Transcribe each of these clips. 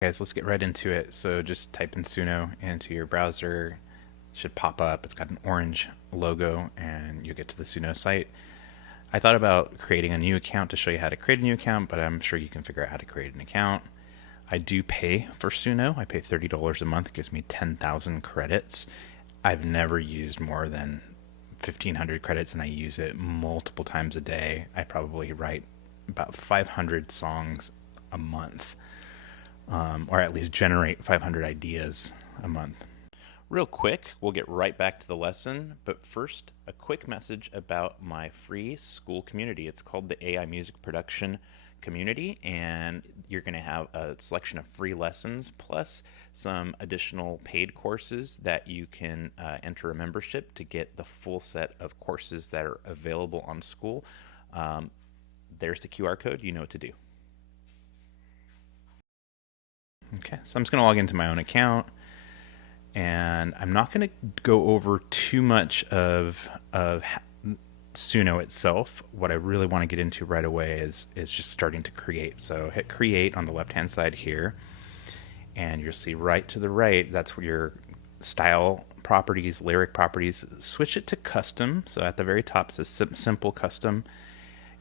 Guys, let's get right into it. So just type in Suno into your browser. It should pop up. It's got an orange logo and you'll get to the Suno site. I thought about creating a new account to show you how to create a new account, but I'm sure you can figure out how to create an account. I do pay for Suno. I pay $30 a month. It gives me 10,000 credits. I've never used more than 1,500 credits, and I use it multiple times a day. I probably write about 500 songs a month, or at least generate 500 ideas a month. Real quick, we'll get right back to the lesson, but first, a quick message about my free school community. It's called the AI Music Production Community, and you're going to have a selection of free lessons plus some additional paid courses that you can enter a membership to get the full set of courses that are available on school. There's the QR code. You know what to do. Okay, so I'm just going to log into my own account. And I'm not going to go over too much of Suno itself. What I really want to get into right away is just starting to create. So hit create on the left hand side here, and you'll see right to the right, that's where your style properties, lyric properties. Switch it to custom. So at the very top it says simple custom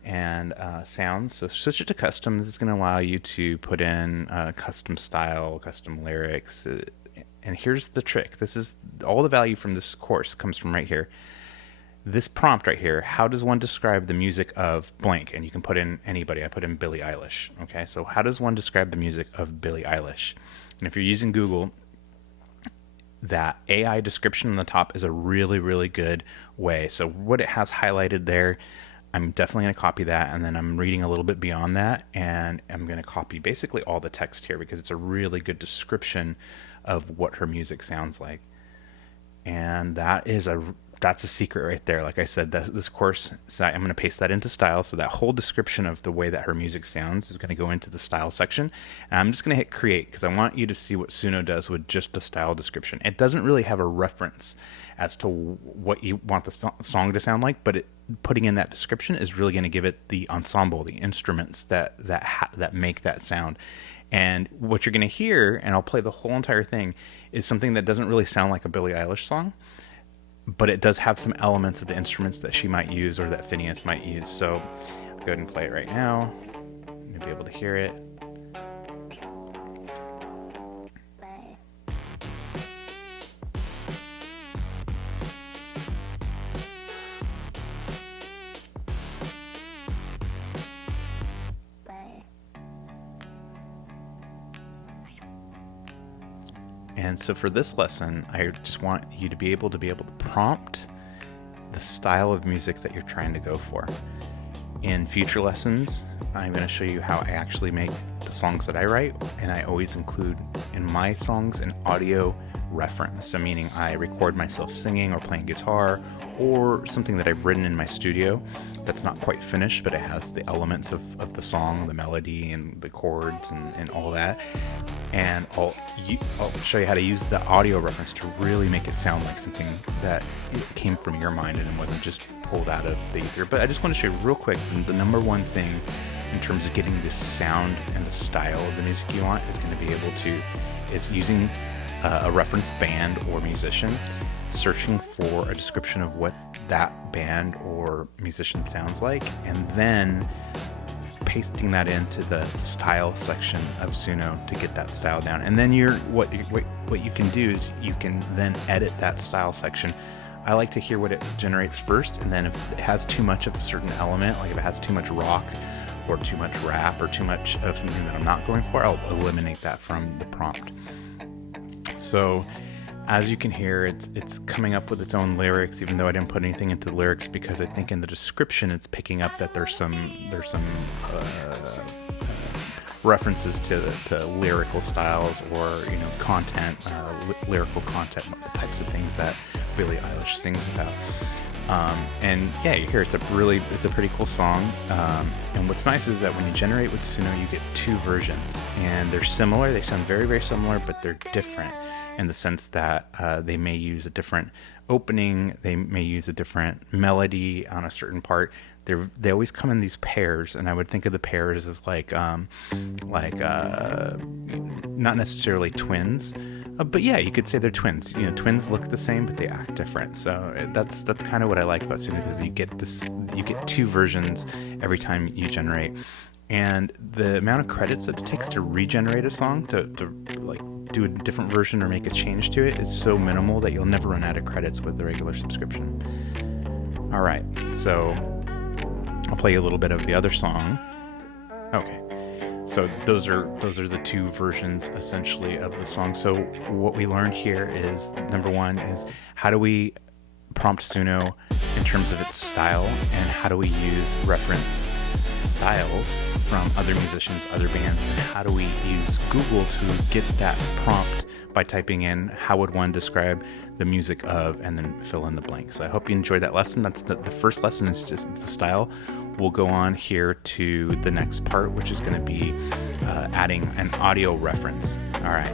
and sounds. So switch it to custom. This is going to allow you to put in custom style, custom lyrics. And here's the trick. This is all the value from this course comes from right here. This prompt right here, how does one describe the music of blank? And you can put in anybody. I put in Billie Eilish. Okay, so how does one describe the music of Billie Eilish? And if you're using Google, that AI description on the top is a really, really good way. So what it has highlighted there, I'm definitely going to copy that, and then I'm reading a little bit beyond that, and I'm going to copy basically all the text here because it's a really good description of what her music sounds like. And that's a secret right there. Like I said, this course, so I'm going to paste that into style. So that whole description of the way that her music sounds is going to go into the style section. And I'm just going to hit create because I want you to see what Suno does with just the style description. It doesn't really have a reference as to what you want the song to sound like, but putting in that description is really going to give it the ensemble, the instruments that make that sound. And what you're going to hear, and I'll play the whole entire thing, is something that doesn't really sound like a Billie Eilish song, but it does have some elements of the instruments that she might use or that Phineas might use. So I'll go ahead and play it right now. You'll be able to hear it. And so for this lesson, I just want you to be able to prompt the style of music that you're trying to go for. In future lessons, I'm going to show you how I actually make the songs that I write, and I always include in my songs an audio reference. So meaning I record myself singing or playing guitar or something that I've written in my studio that's not quite finished, but it has the elements of the song, the melody and the chords and all that. And I'll show you how to use the audio reference to really make it sound like something that it came from your mind and it wasn't just pulled out of the ether. But I just want to show you real quick, the number one thing in terms of getting the sound and the style of the music you want is using a reference band or musician, searching for a description of what that band or musician sounds like, and then pasting that into the style section of Suno to get that style down. And then what you can do is you can then edit that style section. I like to hear what it generates first, and then if it has too much of a certain element, like if it has too much rock or too much rap or too much of something that I'm not going for, I'll eliminate that from the prompt. So as you can hear, it's coming up with its own lyrics, even though I didn't put anything into the lyrics, because I think in the description it's picking up that there's some references to lyrical styles or content, lyrical content, the types of things that Billie Eilish sings about. And yeah, you hear it's a pretty cool song. And what's nice is that when you generate with Suno, you get two versions, and they're similar. They sound very, very similar, but they're different in the sense that they may use a different opening, they may use a different melody on a certain part. they always come in these pairs, and I would think of the pairs as like not necessarily twins, but yeah, you could say they're twins. You know, twins look the same, but they act different. So that's kind of what I like about Suno, because you get two versions every time you generate, and the amount of credits that it takes to regenerate a song to like do a different version or make a change to it is so minimal that you'll never run out of credits with the regular subscription. All right, so I'll play you a little bit of the other song. Okay. So those are the two versions essentially of the song. So what we learned here is, number one is, how do we prompt Suno in terms of its style, and how do we use reference styles from other musicians, other bands, and how do we use Google to get that prompt by typing in how would one describe the music of, and then fill in the blank. So I hope you enjoyed that lesson. That's the first lesson, is just the style. We'll go on here to the next part, which is going to be adding an audio reference. All right.